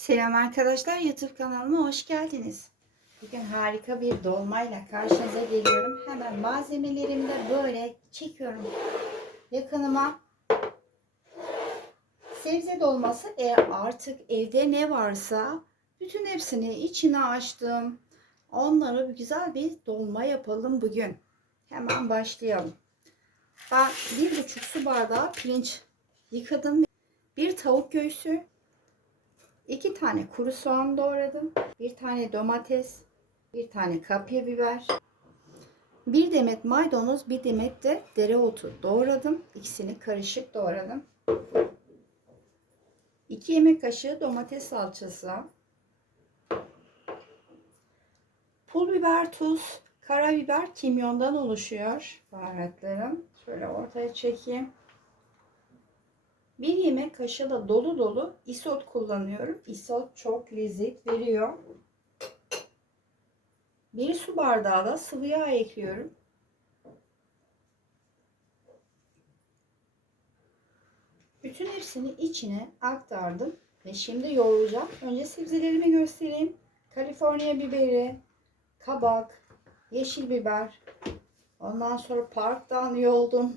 Selam arkadaşlar YouTube kanalıma hoş geldiniz. Bugün harika bir dolmayla karşınıza geliyorum. Hemen malzemelerimi de böyle çekiyorum yakınıma. Sebze dolması eğer artık evde ne varsa bütün hepsini içine açtım. Onları güzel bir dolma yapalım bugün. Hemen başlayalım. Ben bir buçuk su bardağı pirinç yıkadım. Bir tavuk göğsü, 2 tane kuru soğan doğradım. Bir tane domates. Bir tane kapya biber. Bir demet maydanoz, bir demet de dereotu doğradım. İkisini karışık doğradım. 2 yemek kaşığı domates salçası. Pul biber, tuz, karabiber, kimyondan oluşuyor baharatlarım. Şöyle ortaya çekeyim. Bir yemek kaşığı da dolu dolu isot kullanıyorum. Isot çok lezzet veriyor. Bir su bardağı da sıvı yağ ekliyorum. Bütün hepsini içine aktardım ve şimdi yoğuracağım. Önce sebzelerimi göstereyim. Kaliforniya biberi, kabak, yeşil biber. Ondan sonra parktan yoldum.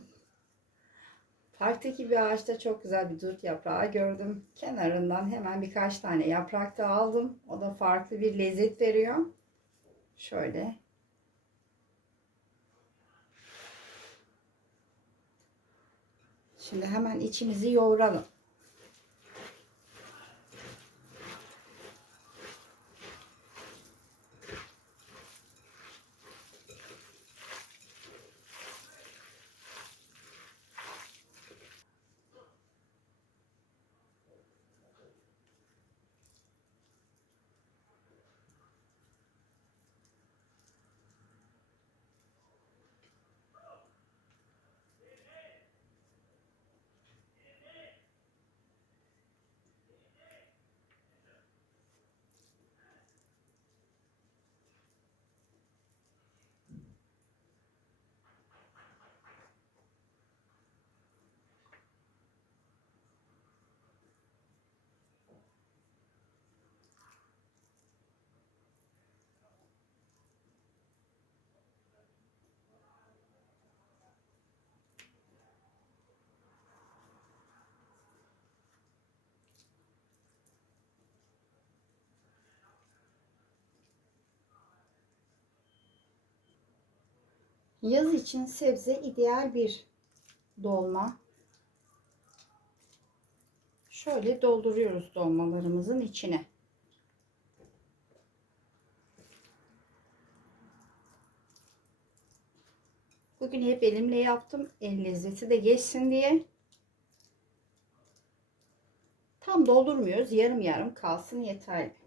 Parktaki bir ağaçta çok güzel bir dut yaprağı gördüm. Kenarından hemen birkaç tane yaprak da aldım. O da farklı bir lezzet veriyor. Şöyle. Şimdi hemen içimizi yoğuralım. Yaz için sebze ideal bir dolma. Şöyle dolduruyoruz dolmalarımızın içine. Bugün hep elimle yaptım. El lezzeti de geçsin diye. Tam doldurmuyoruz. Yarım yarım kalsın yeterli.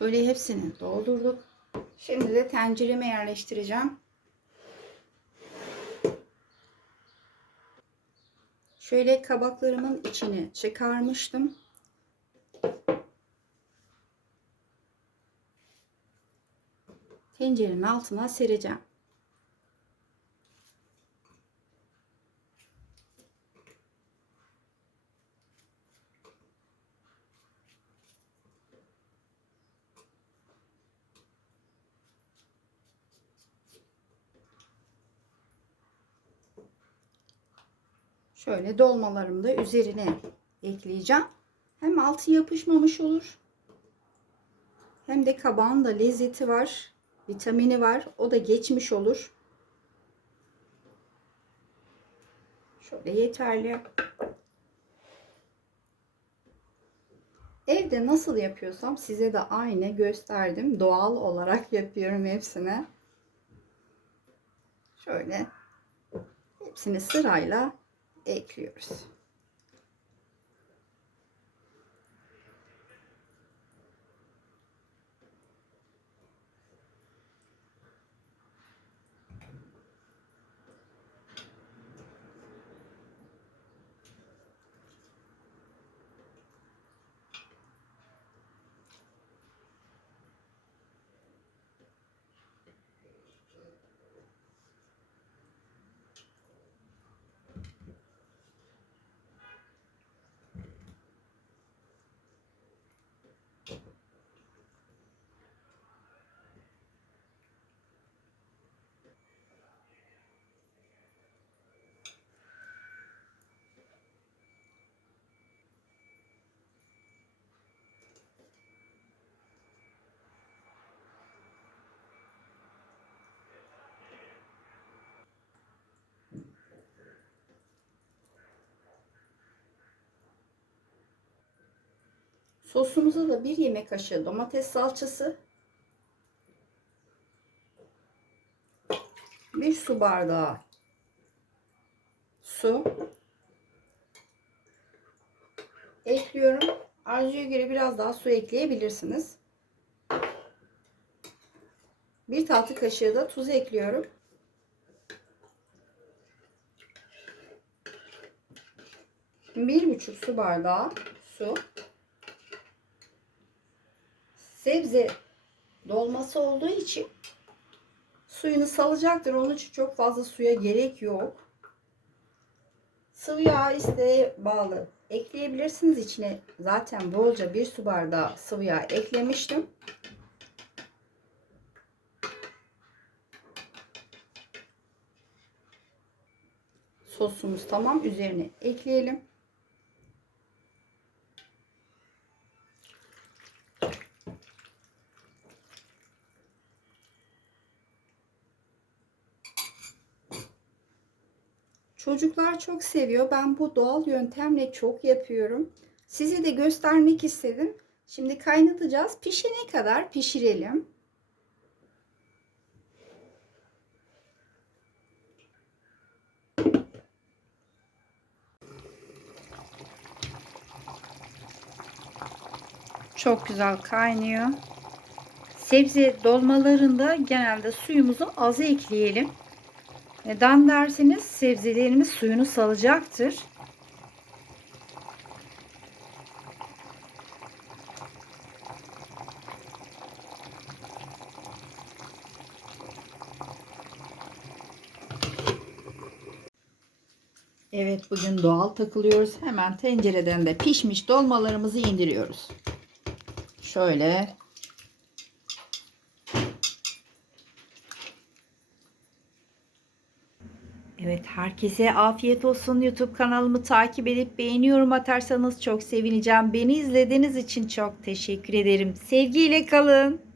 Şöyle hepsini doldurduk. Şimdi de tencereme yerleştireceğim. Şöyle kabaklarımın içini çıkarmıştım. Tencerenin altına sereceğim. Şöyle dolmalarımı da üzerine ekleyeceğim. Hem altı yapışmamış olur. Hem de kabağın da lezzeti var. Vitamini var. O da geçmiş olur. Şöyle yeterli. Evde nasıl yapıyorsam size de aynı gösterdim. Doğal olarak yapıyorum hepsini. Şöyle hepsini sırayla ekliyoruz. Sosumuza da bir yemek kaşığı domates salçası, bir su bardağı su ekliyorum. Arzuya göre biraz daha su ekleyebilirsiniz. Bir tatlı kaşığı da tuz ekliyorum. Bir buçuk su bardağı su. Sebze dolması olduğu için suyunu salacaktır. Onun için çok fazla suya gerek yok. Sıvı yağ isteğe bağlı ekleyebilirsiniz. içine zaten bolca bir su bardağı sıvı yağ eklemiştim. Sosumuz tamam. Üzerine ekleyelim. Çocuklar çok seviyor. Ben bu doğal yöntemle çok yapıyorum. Size de göstermek istedim. Şimdi kaynatacağız. Pişene kadar pişirelim. Çok güzel kaynıyor. Sebze dolmalarında genelde suyumuzu az ekleyelim. Neden derseniz sebzelerimiz suyunu salacaktır. Evet bugün doğal takılıyoruz. Hemen tencereden de pişmiş dolmalarımızı indiriyoruz. Şöyle Evet herkese afiyet olsun. YouTube kanalımı takip edip beğeniyorum atarsanız çok sevineceğim. Beni izlediğiniz için çok teşekkür ederim. Sevgiyle kalın.